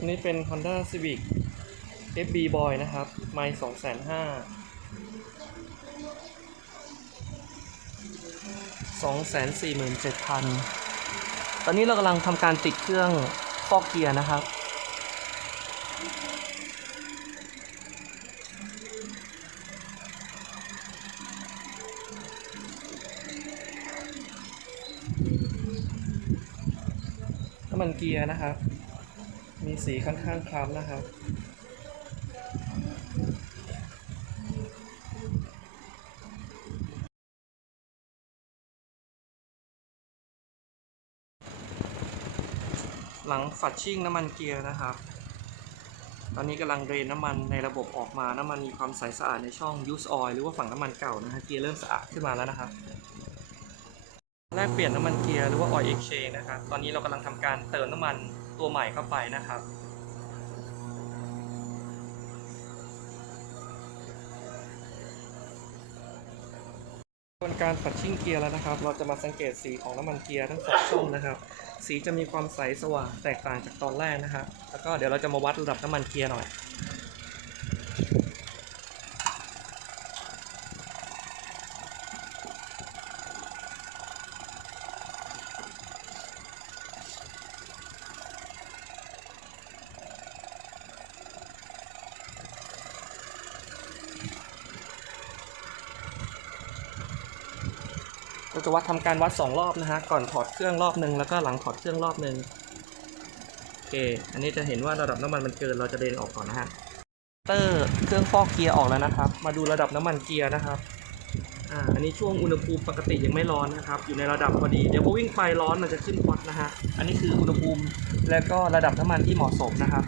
อันนี้เป็น Honda Civic FB Boy นะครับ ไม่สองแสนห้าสองแสนสี่หมื่นเจ็ดพันตอนนี้เรากำลังทำการติดเครื่องฟอกเกียร์นะครับน้ำมันเกียร์นะครับ มีสีค่อนข้างคล้ำนะครับ หลังฝัดชิ่งน้ำมันเกียร์นะครับ ตอนนี้กำลังเรนน้ำมันในระบบออกมา น้ำมันมีความใสสะอาดในช่อง use oil หรือว่าฝั่งน้ำมันเก่านะฮะเกียร์เริ่มสะอาดขึ้นมาแล้วนะครับแลกเปลี่ยนน้ำมันเกียร์หรือว่า oil exchange นะครับ ตอนนี้เรากำลังทำการเติมน้ำมัน ตัวใหม่เข้าไปนะครับกระบวนการปัดชิ่งเกียร์แล้วนะครับ เราจะมาสังเกตสีของน้ำมันเกียร์ทั้งสองช่องนะครับ สีจะมีความใสสว่างแตกต่างจากตอนแรกนะครับแล้วก็เดี๋ยวเราจะมาวัดระดับน้ำมันเกียร์หน่อย เราจะวัดทำการวัด 2 รอบนะฮะ ก่อนถอดเครื่องรอบหนึ่งแล้วก็หลังถอดเครื่องรอบหนึ่งโอเค อันนี้จะเห็นว่าระดับน้ำมันมันเกิน เราจะเดินออกก่อนนะฮะ เตอร์เครื่องฟอกเกียร์ออกแล้วนะครับ มาดูระดับน้ำมันเกียร์นะครับอ่าอันนี้ช่วงอุณหภูมิปกติยังไม่ร้อนนะครับ อยู่ในระดับพอดี เดี๋ยวพอวิ่งไปร้อนมันจะขึ้นวัดนะฮะ อันนี้คืออุณหภูมิ และก็ระดับน้ำมันที่เหมาะสมนะครับ